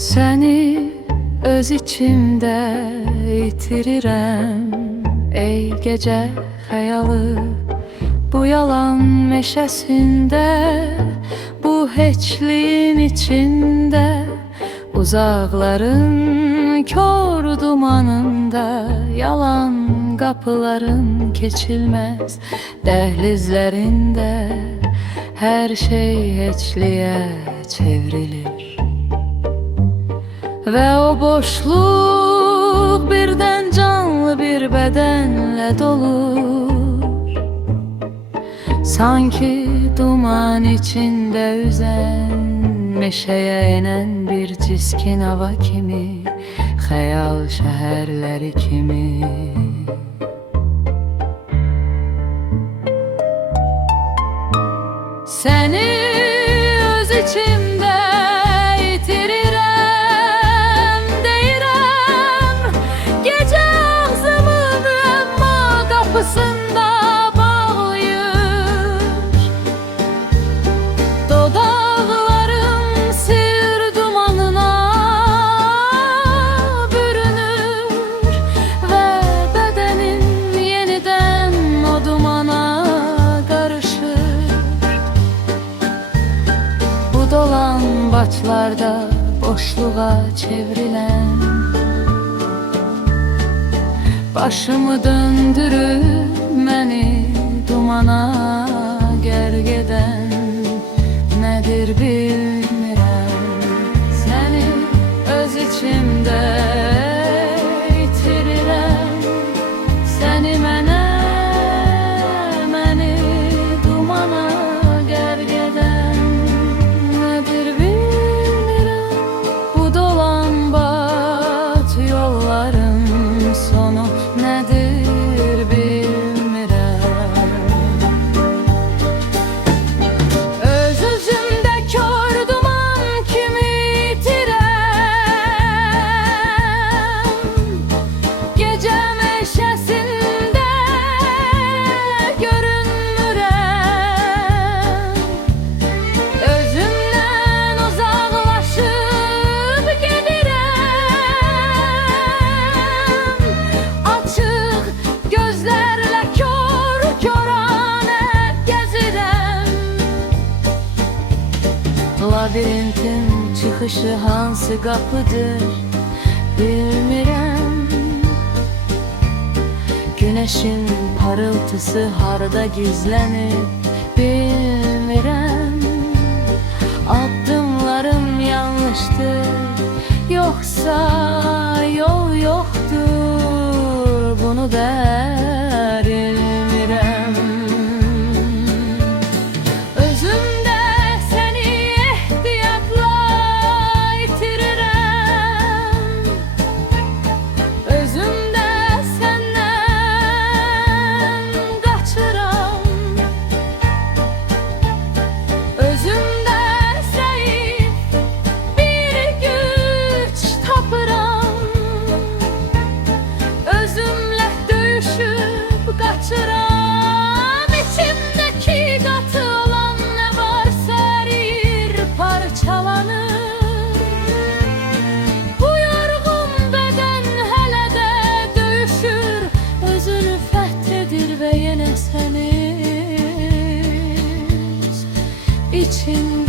Seni öz içimde itirirəm ey gece xəyalı. Bu yalan meşəsində, bu heçliğin içinde, uzakların kör dumanında, yalan kapıların keçilmez dəhlizlərində, her şey heçliğe çevrilir. Ve o boşluk birden canlı bir bedenle dolur. Sanki duman içinde üzen, meşeye inen bir ciskin hava kimi, hayal şehirleri kimi. Seni öz içimde itirirəm, deyirəm, gece ağzımı müəmma kapısında bağlayır. Dodaqlarım sir dumanına bürünür ve bedenim yeniden o dumana karışır. Bu dolan başlarda boşluğa çevrilen, başımı döndürüp beni dumana gərq edən nedir bilmirəm. Seni öz içimde itirirəm, seni məni dumana gərq edən nedir bilmirəm. Bu dolan bat yolların sonu nedir bilmirəm. Öz-özümdə kör duman kimi itirəm, gecə meşəsində görünmürəm. Özümdən uzaqlaşıb gedirəm, açıq gözlərlə kör-körənə gəzirəm. Labirintin çıxışı hansı qapıdır bilmirəm. Güneşin parıltısı harda gizlenir bilmirəm. Addımlarım yanlıştır, yoksa yol yoktur, bunu bilmirəm. Özümdə səni ehtiyatla itirirəm, özümdə səndən qaçıram, özümdə zəif bir güc tapıram, özümlə döyüşüb qaçıram. İçimdəki qatı olan nə varsa əriyir, parçalanır. Bu yorğun bədən hələ də döyüşür, özünü fəth edir və yenə səniz içində